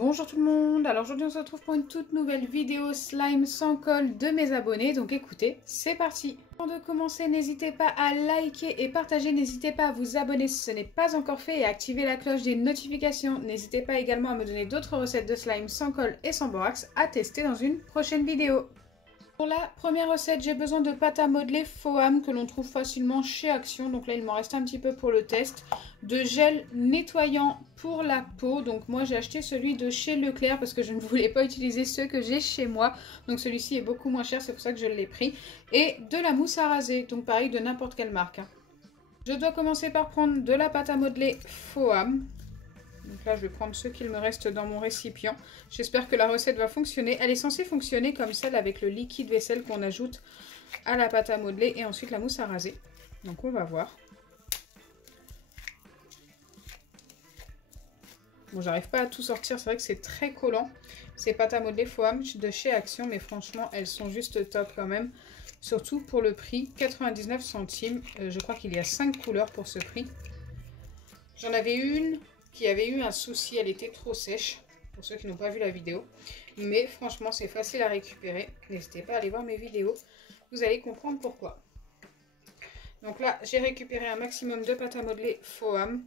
Bonjour tout le monde, alors aujourd'hui on se retrouve pour une toute nouvelle vidéo slime sans colle de mes abonnés, donc écoutez, c'est parti. Avant de commencer, n'hésitez pas à liker et partager, n'hésitez pas à vous abonner si ce n'est pas encore fait et à activer la cloche des notifications. N'hésitez pas également à me donner d'autres recettes de slime sans colle et sans borax à tester dans une prochaine vidéo. Pour la première recette, j'ai besoin de pâte à modeler Foam que l'on trouve facilement chez Action. Donc là, il m'en reste un petit peu pour le test. De gel nettoyant pour la peau. Donc moi, j'ai acheté celui de chez Leclerc parce que je ne voulais pas utiliser ceux que j'ai chez moi. Donc celui-ci est beaucoup moins cher, c'est pour ça que je l'ai pris. Et de la mousse à raser. Donc pareil, de n'importe quelle marque. Je dois commencer par prendre de la pâte à modeler Foam. Donc là, je vais prendre ce qu'il me reste dans mon récipient. J'espère que la recette va fonctionner. Elle est censée fonctionner comme celle avec le liquide vaisselle qu'on ajoute à la pâte à modeler et ensuite la mousse à raser. Donc on va voir. Bon, j'arrive pas à tout sortir. C'est vrai que c'est très collant. Ces pâtes à modeler Foam de chez Action. Mais franchement, elles sont juste top quand même. Surtout pour le prix, 99 centimes. Je crois qu'il y a 5 couleurs pour ce prix. J'en avais une qui avait eu un souci, elle était trop sèche, pour ceux qui n'ont pas vu la vidéo. Mais franchement, c'est facile à récupérer. N'hésitez pas à aller voir mes vidéos, vous allez comprendre pourquoi. Donc là, j'ai récupéré un maximum de pâte à modeler Foam.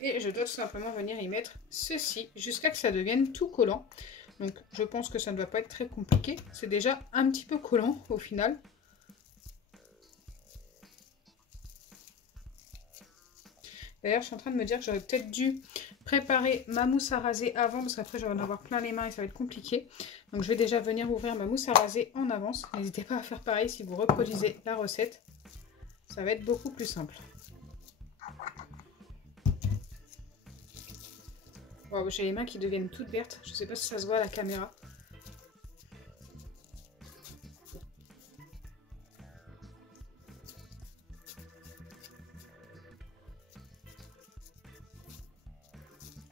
Et je dois tout simplement venir y mettre ceci, jusqu'à que ça devienne tout collant. Donc je pense que ça ne doit pas être très compliqué. C'est déjà un petit peu collant au final. D'ailleurs, je suis en train de me dire que j'aurais peut-être dû préparer ma mousse à raser avant, parce qu'après, je vais en avoir plein les mains et ça va être compliqué. Donc, je vais déjà venir ouvrir ma mousse à raser en avance. N'hésitez pas à faire pareil si vous reproduisez la recette. Ça va être beaucoup plus simple. Wow, j'ai les mains qui deviennent toutes vertes. Je ne sais pas si ça se voit à la caméra.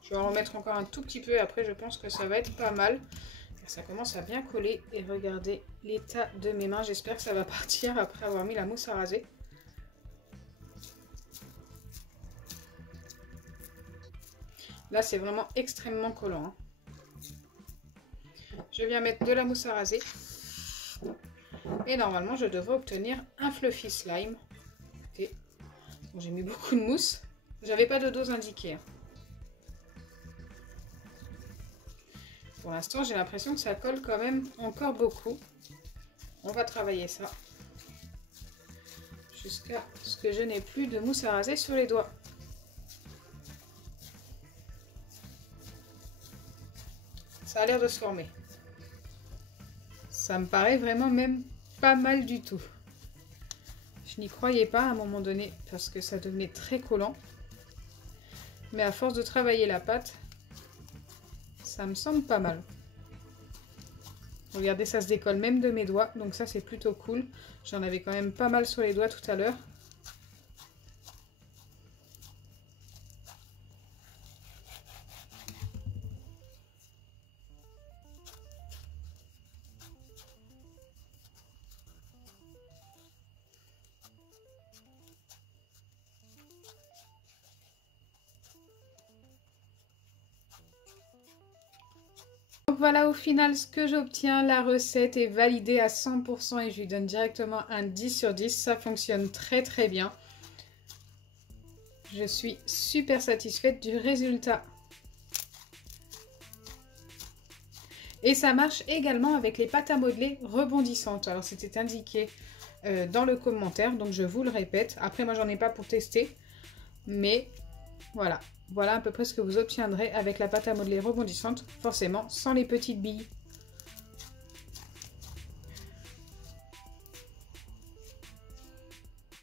Je vais en remettre encore un tout petit peu et après je pense que ça va être pas mal. Ça commence à bien coller et regardez l'état de mes mains. J'espère que ça va partir après avoir mis la mousse à raser. Là c'est vraiment extrêmement collant. Hein. Je viens mettre de la mousse à raser. Et normalement je devrais obtenir un fluffy slime. Bon, j'ai mis beaucoup de mousse. J'avais pas de dose indiquée. Hein. Pour l'instant, j'ai l'impression que ça colle quand même encore beaucoup. On va travailler ça. Jusqu'à ce que je n'ai plus de mousse à raser sur les doigts. Ça a l'air de se former. Ça me paraît vraiment même pas mal du tout. Je n'y croyais pas à un moment donné parce que ça devenait très collant. Mais à force de travailler la pâte, ça me semble pas mal. Regardez, ça se décolle même de mes doigts. Donc ça, c'est plutôt cool. J'en avais quand même pas mal sur les doigts tout à l'heure. Donc voilà au final ce que j'obtiens. La recette est validée à 100% et je lui donne directement un 10 sur 10. Ça fonctionne très très bien. Je suis super satisfaite du résultat. Et ça marche également avec les pâtes à modeler rebondissantes. Alors c'était indiqué dans le commentaire, donc je vous le répète. Après moi j'en ai pas pour tester, mais voilà. Voilà à peu près ce que vous obtiendrez avec la pâte à modeler rebondissante, forcément sans les petites billes.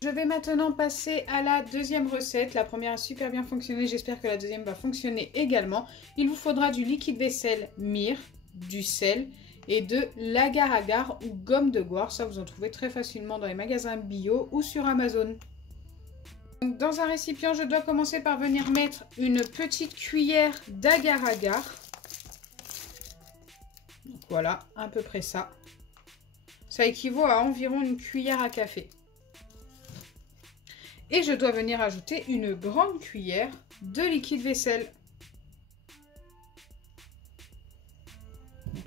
Je vais maintenant passer à la deuxième recette. La première a super bien fonctionné, j'espère que la deuxième va fonctionner également. Il vous faudra du liquide vaisselle myrrhe, du sel et de l'agar-agar ou gomme de goire. Ça vous en trouvez très facilement dans les magasins bio ou sur Amazon. Dans un récipient, je dois commencer par venir mettre une petite cuillère d'agar-agar. Voilà, à peu près ça. Ça équivaut à environ une cuillère à café. Et je dois venir ajouter une grande cuillère de liquide vaisselle.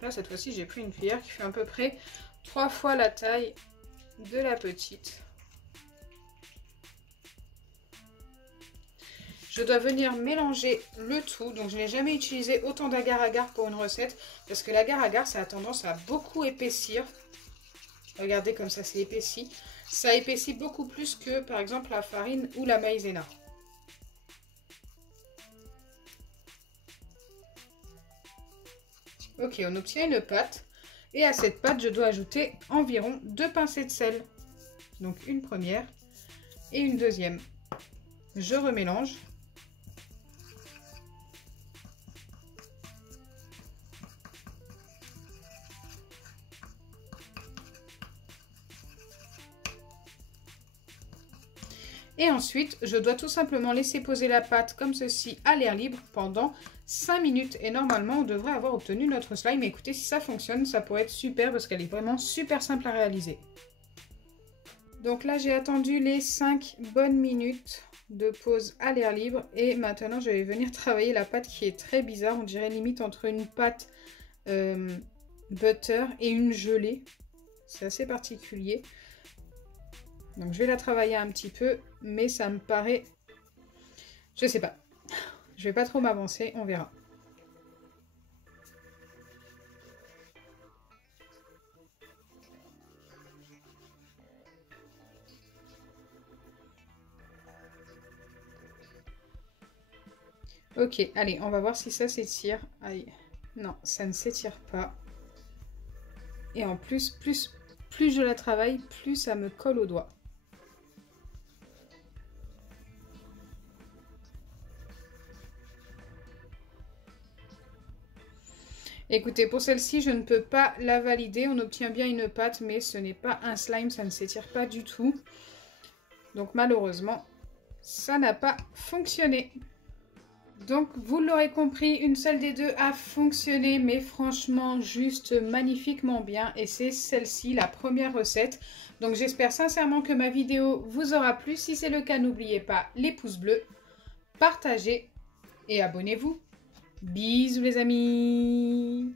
Là, cette fois-ci, j'ai pris une cuillère qui fait à peu près 3 fois la taille de la petite. Je dois venir mélanger le tout. Donc, je n'ai jamais utilisé autant d'agar-agar pour une recette. Parce que l'agar-agar, ça a tendance à beaucoup épaissir. Regardez comme ça, c'est épaissi. Ça épaissit beaucoup plus que, par exemple, la farine ou la maïzena. Ok, on obtient une pâte. Et à cette pâte, je dois ajouter environ 2 pincées de sel. Donc, une première et une deuxième. Je remélange. Et ensuite, je dois tout simplement laisser poser la pâte comme ceci à l'air libre pendant 5 minutes. Et normalement, on devrait avoir obtenu notre slime. Écoutez, si ça fonctionne, ça pourrait être super parce qu'elle est vraiment super simple à réaliser. Donc là, j'ai attendu les 5 bonnes minutes de pause à l'air libre. Et maintenant, je vais venir travailler la pâte qui est très bizarre. On dirait limite entre une pâte butter et une gelée. C'est assez particulier. Donc je vais la travailler un petit peu, mais ça me paraît... Je sais pas. Je vais pas trop m'avancer, on verra. Ok, allez, on va voir si ça s'étire. Aïe, non, ça ne s'étire pas. Et en plus, plus je la travaille, plus ça me colle au doigt. Écoutez, pour celle-ci, je ne peux pas la valider. On obtient bien une pâte, mais ce n'est pas un slime, ça ne s'étire pas du tout. Donc malheureusement, ça n'a pas fonctionné. Donc vous l'aurez compris, une seule des deux a fonctionné, mais franchement juste magnifiquement bien. Et c'est celle-ci, la première recette. Donc j'espère sincèrement que ma vidéo vous aura plu. Si c'est le cas, n'oubliez pas les pouces bleus, partagez et abonnez-vous. Bisous les amis!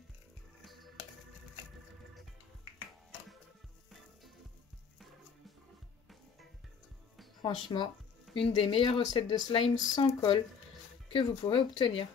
Franchement, une des meilleures recettes de slime sans colle que vous pourrez obtenir.